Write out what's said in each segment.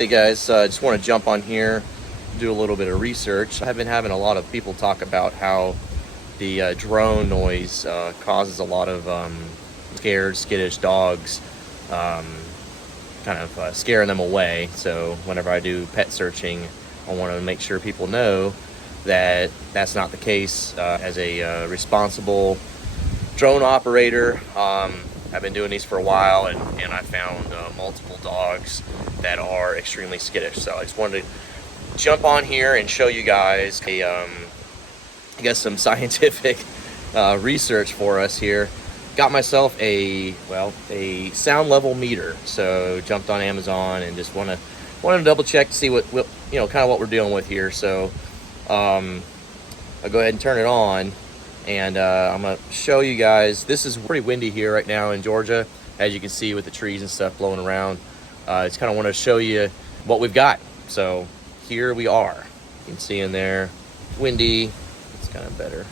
Hey guys, just want to jump on here, do a little bit of research. I've been having a lot of people talk about how the drone noise causes a lot of scared, skittish dogs, kind of scaring them away. So whenever I do pet searching, I want to make sure people know that that's not the case. As a responsible drone operator, I've been doing these for a while, and I found multiple dogs that are extremely skittish. So I just wanted to jump on here and show you guys I guess some scientific research for us here. Got myself a sound level meter. So jumped on Amazon and just wanted to double check to see what kind of what we're dealing with here. So I'll go ahead and turn it on. And I'm going to show you guys. This is pretty windy here right now in Georgia, as you can see with the trees and stuff blowing around. Just kind of want to show you what we've got. So here we are. You can see in there, windy. It's kind of better.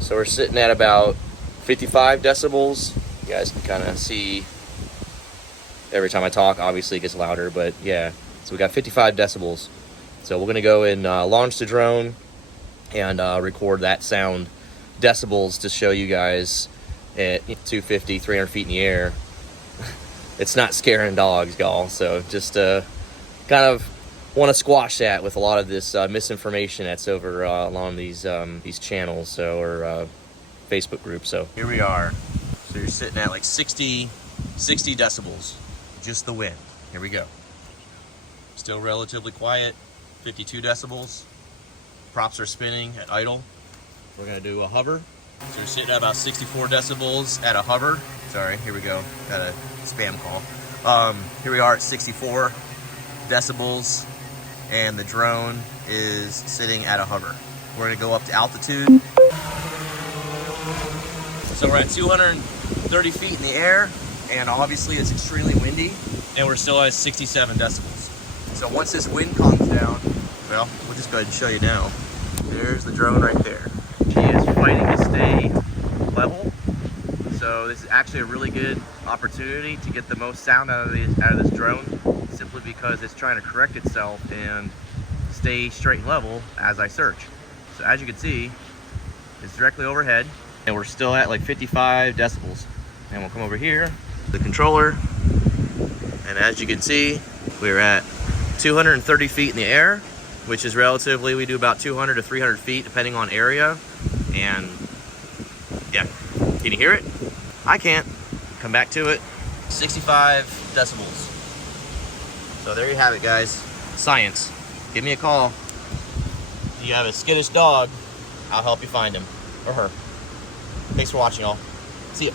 So we're sitting at about 55 decibels. You guys can kind of see every time I talk. Obviously it gets louder, but yeah. So we got 55 decibels. So we're going to go and launch the drone and record that sound decibels to show you guys at 250, 300 feet in the air. It's not scaring dogs, y'all. So just kind of want to squash that with a lot of this misinformation that's over along these channels, or Facebook groups. So here we are. So you're sitting at like 60 decibels, just the wind. Here we go. Still relatively quiet, 52 decibels. Props are spinning at idle. We're gonna do a hover. So we're sitting at about 64 decibels at a hover. Sorry, here we go. Got a spam call. Here we are at 64 decibels, and the drone is sitting at a hover. We're gonna go up to altitude. So we're at 230 feet in the air, and obviously it's extremely windy, and we're still at 67 decibels. So once this wind calms down, well, we'll just go ahead and show you now. There's the drone right there. She is fighting to stay level, so this is actually a really good opportunity to get the most sound out of this drone, simply because it's trying to correct itself and stay straight and level as I search. So as you can see, it's directly overhead, and we're still at like 55 decibels. And we'll come over here, the controller, and as you can see, we're at 230 feet in the air, which is relatively, we do about 200 to 300 feet depending on area. And yeah, can you hear it? I can't. Come back to it. 65 decibels. So there you have it, guys. Science. Give me a call. If you have a skittish dog, I'll help you find him or her. Thanks for watching, all. See ya.